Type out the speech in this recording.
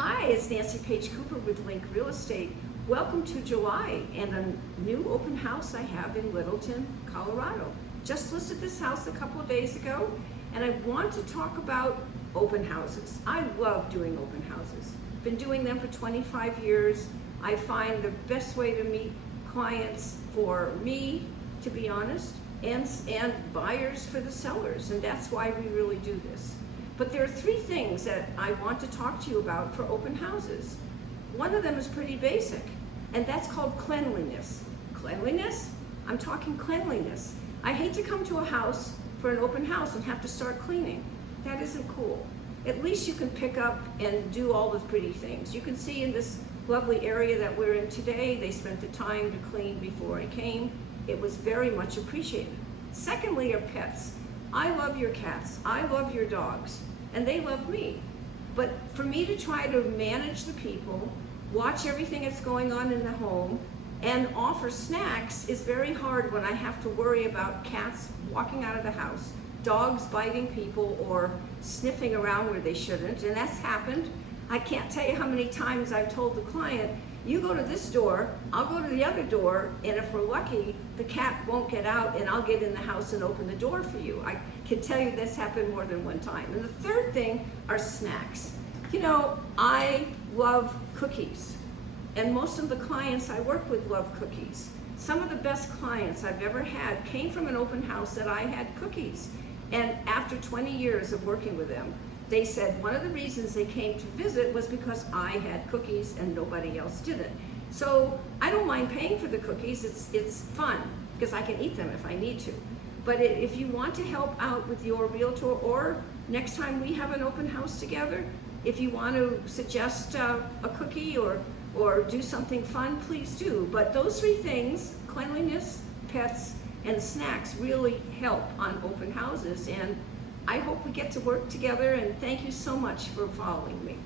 Hi, it's Nancy Page Cooper with Link Real Estate. Welcome to July and a new open house I have in Littleton, Colorado. Just listed this house a couple of days ago, and I want to talk about open houses. I love doing open houses. Been doing them for 25 years. I find the best way to meet clients for me, to be honest, and buyers for the sellers, and that's why we really do this. But there are three things that I want to talk to you about for open houses. One of them is pretty basic, and that's called cleanliness. Cleanliness? I'm talking cleanliness. I hate to come to a house for an open house and have to start cleaning. That isn't cool. At least you can pick up and do all the pretty things. You can see in this lovely area that we're in today, they spent the time to clean before I came. It was very much appreciated. Secondly are pets. I love your cats, I love your dogs, and they love me. But for me to try to manage the people, watch everything that's going on in the home, and offer snacks is very hard when I have to worry about cats walking out of the house, dogs biting people or sniffing around where they shouldn't, and that's happened. I can't tell you how many times I've told the client, you go to this door, I'll go to the other door, and if we're lucky, the cat won't get out and I'll get in the house and open the door for you. I can tell you this happened more than one time. And the third thing are snacks. You know, I love cookies, and most of the clients I work with love cookies. Some of the best clients I've ever had came from an open house that I had cookies. And after 20 years of working with them, they said one of the reasons they came to visit was because I had cookies and nobody else didn't. So I don't mind paying for the cookies. It's fun because I can eat them if I need to. But if you want to help out with your realtor, or next time we have an open house together, if you want to suggest a cookie or do something fun, please do. But those three things, cleanliness, pets, and snacks, really help on open houses. And I hope we get to work together, and thank you so much for following me.